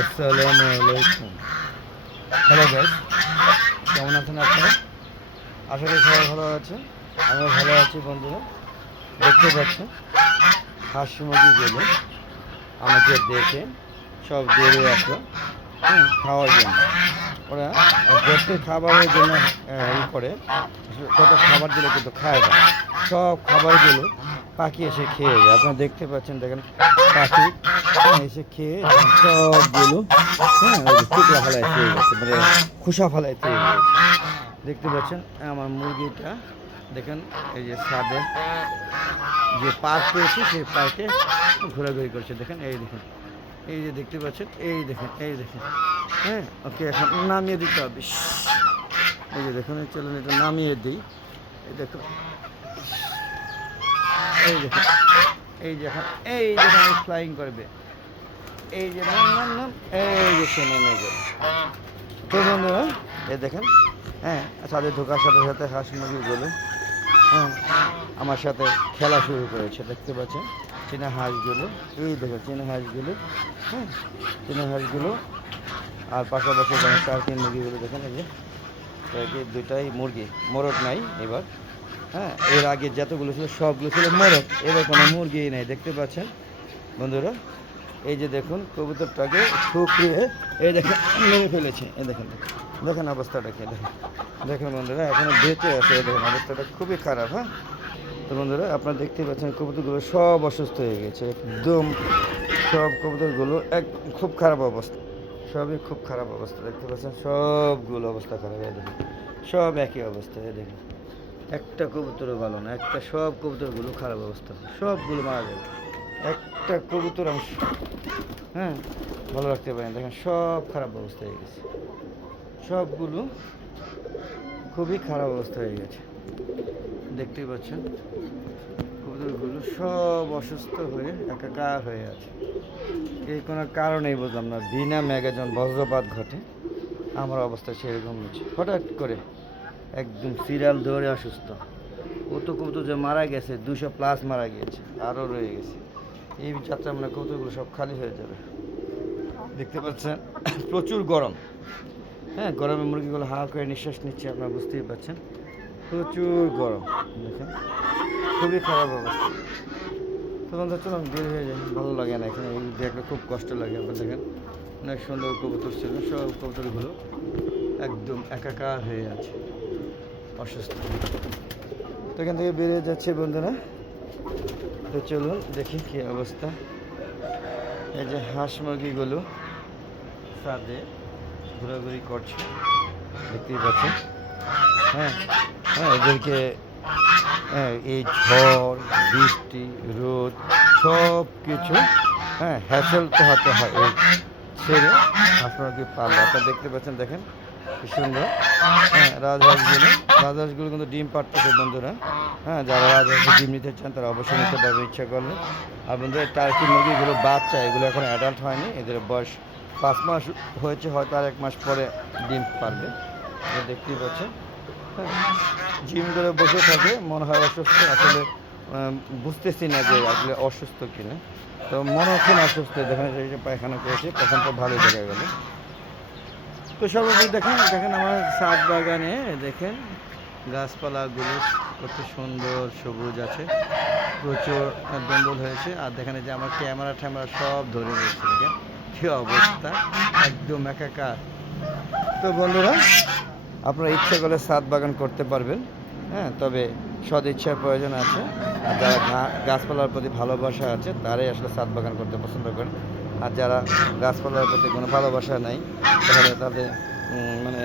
আসসালামু আলাইকুম। Hello guys কেমন আছেন আপনারা? আশা করি সবাই ভালো আছে আমিও ভালো আছি বন্ধুরা। দেখতে পাচ্ছেন হাঁস মুরগি গেলে আমাকে দেখে সব বেরিয়ে আসলো হুম, খাওয়ার জন্য। ওরা যত খাবারের জন্য ই করে কত খাবার দিলে কিন্তু খায় না। সব খাবারগুলো পাখি এসে খেয়ে যায়। আপনারা দেখতে পাচ্ছেন, দেখেন, পাখি এসে খেয়ে সবগুলো হ্যাঁ খেয়ে গেছে মানে খোসা ফেলায় খেয়ে গেছে। দেখতে পাচ্ছেন, আমার মুরগিটা, দেখেন, এই যে ছাদে যে পার্ক পেয়েছে সেই পার্কে ঘোরাঘুরি করছে। দেখেন, এই দেখুন, এই যে দেখতে পাচ্ছেন, এই দেখেন এই দেখেন হ্যাঁ ওকে, এখন নামিয়ে দিতে হবে। এই যে দেখুন চলুন, এটা নামিয়ে দিই। এই দেখুন এই দেখুন এই যে এখন, এই যে ফ্লাইং করবে এই যে এই যে নেমে গেল। তো বন্ধুরা এই দেখেন হ্যাঁ ছাদে ঢোকার সাথে সাথে হাঁস মুরগিগুলো হ্যাঁ আমার সাথে খেলা শুরু করেছে, দেখতে পাচ্ছেন? চীনা হাঁসগুলো এই দেখো চীনা হাঁসগুলো হ্যাঁ চীনা হাঁসগুলো আর পাশাপাশি যেমন টার্কি মুরগিগুলো দেখেন, এই যে দুটাই মুরগি, মোরগ নাই এবার। হ্যাঁ। এর আগে যতগুলো ছিল, সবগুলো ছিল মোরগ এবার কোনো মুরগি নেই, দেখতে পাচ্ছেন? বন্ধুরা, এই যে দেখুন, কবুতরটাকে ঠুকরিয়ে, এই দেখেন, মেরে ফেলেছে। এই দেখেন দেখেন অবস্থাটা কি, দেখেন। দেখেন বন্ধুরা, এখনও বেঁচে আছে দেখেন অবস্থাটা খুবই খারাপ হ্যাঁ? তো বন্ধুরা, আপনারা দেখতে পাচ্ছেন, কবুতরগুলো সব অসুস্থ হয়ে গেছে, একদম সব কবুতরগুলো এক, খুব খারাপ অবস্থা। সবই খুব খারাপ অবস্থা, দেখতে পাচ্ছেন? সবগুলো অবস্থা খারাপ, এই দেখেন। সব একই অবস্থা, এই দেখেন। একটা কবুতরও ভালো না, একটা সব কবুতরগুলো খারাপ অবস্থা, সবগুলো মারা যাবে। একটা কবুতর আমি হ্যাঁ ভালো রাখতে পারি দেখেন, সব খারাপ অবস্থা হয়ে গেছে। সবগুলো খুবই খারাপ অবস্থা হয়ে গেছে। দেখতেই পাচ্ছেন? কবুতরগুলো সব অসুস্থ হয়ে একাকার হয়ে আছে। এই কোনো কারণেই বুঝলাম না। বিনা ম্যাগাজন বজ্রপাত ঘটে। আমার অবস্থা সেরকম হচ্ছে। হঠাৎ করে একদম সিরিয়াল ধরে অসুস্থ। কত কবুতর যে মারা গেছে দুশো প্লাস মারা গিয়েছে, আরও রয়ে গেছে। এই যাত্রা মানে কবুতরগুলো সব খালি হয়ে যাবে। দেখতে পাচ্ছেন, প্রচুর গরম। হ্যাঁ গরমে মুরগিগুলো হাওয়া করে নিঃশ্বাস নিচ্ছে, আপনারা বুঝতেই পারছেন। প্রচুর গরম, দেখেন। খুবই খারাপ অবস্থা। তো বন্ধু, চলুন, বের হয়ে যায় ভালো লাগে না এখানে দেখলে খুব কষ্ট লাগে আপনার দেখেন, অনেক সুন্দর কবুতর ছিল। সব কবুতরগুলো একদম একাকার হয়ে আছে। অসুস্থ। তো এখান থেকে বেরিয়ে যাচ্ছে বন্ধুরা। তো চলুন দেখি কি অবস্থা। এই যে হাঁস মুরগিগুলো সাদে ঘোরাঘুরি করছে। দেখতেই পাচ্ছেন। হ্যাঁ হ্যাঁ এদেরকে হ্যাঁ এই ঝড়, বৃষ্টি, রোদ সব কিছু হ্যাঁ হ্যাসেল তো হতে হয়। ছেড়ে আপনারা কি আপনারা দেখতে পাচ্ছেন, দেখেন। সুন্দর হ্যাঁ রাজহাঁসগুলো। রাজহাঁসগুলো কিন্তু ডিম পাড়তেছে বন্ধুরা। হ্যাঁ যারা রাজহাঁসে ডিম নিতে চান তারা অবশ্যই নিতে পারবে, ইচ্ছা করলে। আর বন্ধুরা টার্কি মুরগিগুলো বাচ্চা, এগুলো এখন অ্যাডাল্ট হয়নি। এদের বয়স পাঁচ মাস হয়েছে, হয়তো আর এক মাস পরে ডিম পারবে দেখতেই পাচ্ছেন। হ্যাঁ জিম করে বসে থাকে, মনে হয় অসুস্থ, আসলে বুঝতেছি না যে আসলে অসুস্থ কিনা। তো মনে হচ্ছে না অসুস্থ দেখেন পায়খানা করেছে পায়খানাটা ভালো দেখা গেল। তো সর্বোপরি দেখেন দেখেন আমার সাত বাগানে, দেখেন গাছপালাগুলো কত সুন্দর সবুজ আছে, প্রচুর দন্দল হয়েছে, আর দেখেন যে আমার ক্যামেরা ট্যামেরা সব ধরে রয়েছে, দেখেন, কি অবস্থা, একদম একাকার। তো বন্ধুরা, আপনারা ইচ্ছে করলে সাত বাগান করতে পারবেন হ্যাঁ তবে সদ ইচ্ছার প্রয়োজন আছে, আর যারা গাছপালার প্রতি ভালোবাসা আছে, তারাই আসলে সাত বাগান করতে পছন্দ করেন। আর যারা গাছপালার প্রতি কোনো ভালোবাসা নাই, তাহলে তাদের মানে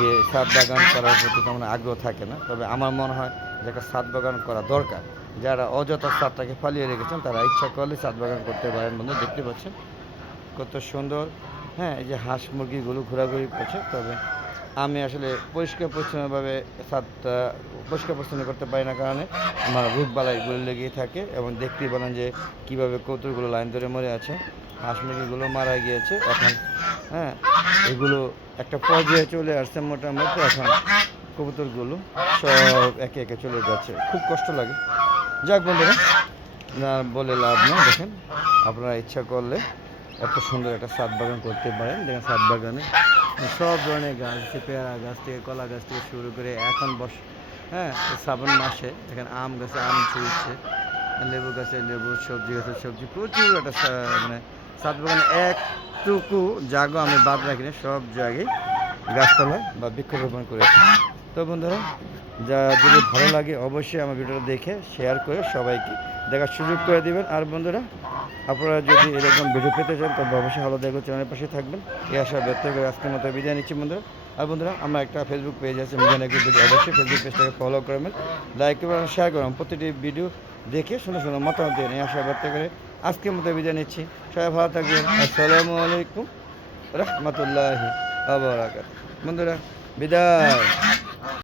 ইয়ে সাত বাগান করার প্রতি তেমন আগ্রহ থাকে না। তবে আমার মনে হয় যে একটা সাত বাগান করা দরকার। যারা অযথা সাতটাকে ফালিয়ে রেখেছেন, তারা ইচ্ছা করলে সাত বাগান করতে পারেন বন্ধু, দেখতে পাচ্ছেন? কত সুন্দর। হ্যাঁ এই যে হাঁস মুরগিগুলো ঘোরাঘুরি করছে, তবে আমি আসলে পরিষ্কার পরিচ্ছন্নভাবে ছাদটা পরিষ্কার পরিচ্ছন্ন করতে পারি না কারণে আমার রোগ বালাইগুলো লেগেই থাকে এবং দেখতেই বলেন যে কীভাবে কৌতুরগুলো লাইন ধরে মরে আছে। হাঁস মুরগিগুলো মারা গিয়েছে এখন হ্যাঁ? এগুলো একটা পর্যায়ে চলে আসছে মোটামুটি এখন, কবুতরগুলো সব একে একে চলে যাচ্ছে। খুব কষ্ট লাগে। যাক বন্ধুরা, না বলে লাভ নেই, দেখেন, আপনারা ইচ্ছা করলে এত সুন্দর একটা সাত বাগান করতে পারেন। দেখেন সাত বাগানে সব ধরনের গাছ আছে, পেয়ারা গাছ থেকে, কলা গাছ থেকে শুরু করে এখন বস হ্যাঁ শ্রাবণ মাসে এখানে আম গাছে আম ছুঁচ্ছে লেবু গাছে লেবু, সবজি গাছে সবজি, প্রচুর একটা মানে সাত বাগানে একটুকু জায়গা আমি বাদ রাখিনি, সব জায়গায় গাছপালা বা বৃক্ষরোপণ করেছি। তো বন্ধুরা, যা যদি ভালো লাগে অবশ্যই আমার ভিডিওটা দেখে শেয়ার করে সবাইকে দেখার সুযোগ করে দিবেন। আর বন্ধুরা, আপনারা যদি এরকম ভিডিও পেতে চান, তবে অবশ্যই ভালো দেখো চ্যানেলের পাশে থাকবেন। এই আশা ব্যর্থ করে আজকের মতো বিদায় নিচ্ছি বন্ধুরা। আর বন্ধুরা, আমরা একটা ফেসবুক পেজ আছে, মিজান একটু ভিডিও অবশ্যই ফেসবুক পেজটাকে ফলো করবেন। লাইক করবেন শেয়ার করবেন। প্রতিটি ভিডিও দেখে সুন্দর সুন্দর মতামত দিন এই আশা ব্যক্ত করে আজকের মতো বিদায় নিচ্ছি। সবাই ভালো থাকবেন। আসসালামু আলাইকুম। রহমতুল্লাহি বন্ধুরা বিদায়।